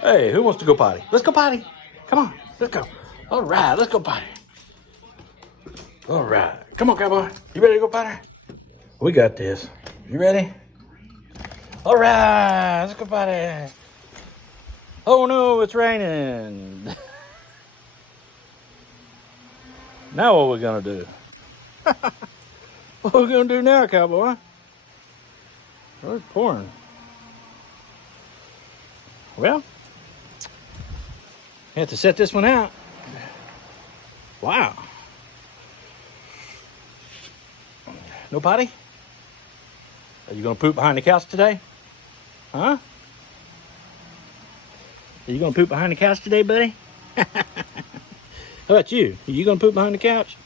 Hey, who wants to go potty? Let's go potty. Come on, let's go. All right, let's go potty. All right, come on, cowboy. You ready to go potty? We got this. You ready? All right, let's go potty. Oh no, it's raining. Now what we gonna do? What are we gonna do now, cowboy? Oh, it's pouring. Well, you have to set this one out. Wow. No potty? Are you gonna poop behind the couch today? Huh? Are you gonna poop behind the couch today, buddy? How about you? Are you gonna poop behind the couch?